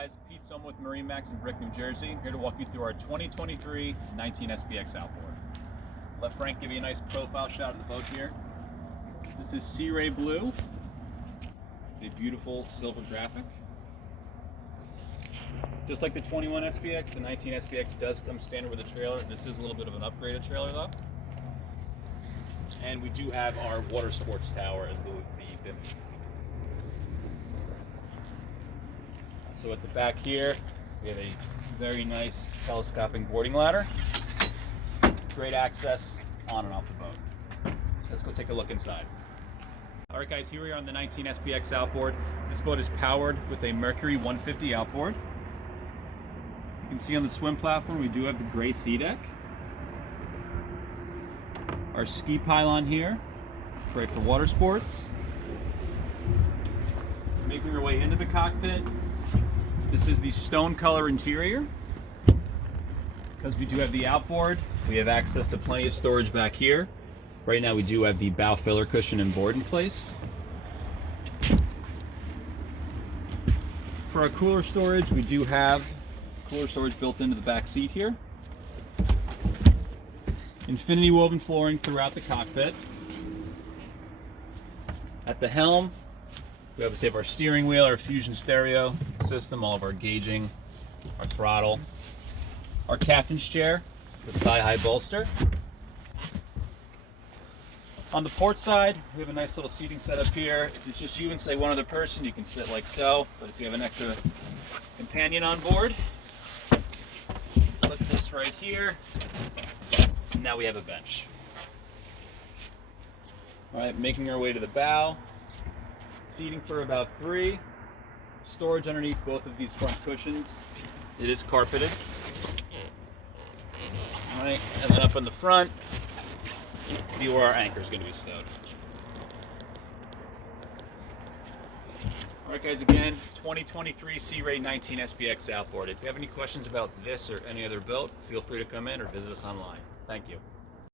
guys, Pete Sommer with MarineMax Brick, New Jersey. Here to walk you through our 2023 19 SPX outboard. Let Frank give you a nice profile shot of the boat here. This is Sea Ray Blue, a beautiful silver graphic. Just like the 21 SPX, the 19 SPX does come standard with a trailer. This is a little bit of an upgraded trailer though. And we do have our water sports tower in lieu of the beckons. So at the back here, we have a very nice telescoping boarding ladder. Great access on and off the boat. Let's go take a look inside. All right guys, here we are on the 19 SPX outboard. This boat is powered with a Mercury 150 outboard. You can see on the swim platform, we do have the gray SeaDek. Our ski pylon here, great for water sports. Making our way into the cockpit. This is the stone color interior. Because we do have the outboard, we have access to plenty of storage back here. Right now we do have the bow filler cushion and board in place. For our cooler storage, we do have cooler storage built into the back seat here. Infinity woven flooring throughout the cockpit. At the helm, we obviously have our steering wheel, our fusion stereo system, all of our gauging, our throttle, our captain's chair with thigh-high bolster. On the port side, we have a nice little seating setup here. If it's just you and say one other person, you can sit like so. But if you have an extra companion on board, put this right here. And now we have a bench. All right, making our way to the bow. Seating for about 3. Storage underneath both of these front cushions. It is carpeted. All right, and then up in the front, be where our anchor is going to be stowed. All right, guys. Again, 2023 Sea Ray 19 SPX outboard. If you have any questions about this or any other boat, feel free to come in or visit us online. Thank you.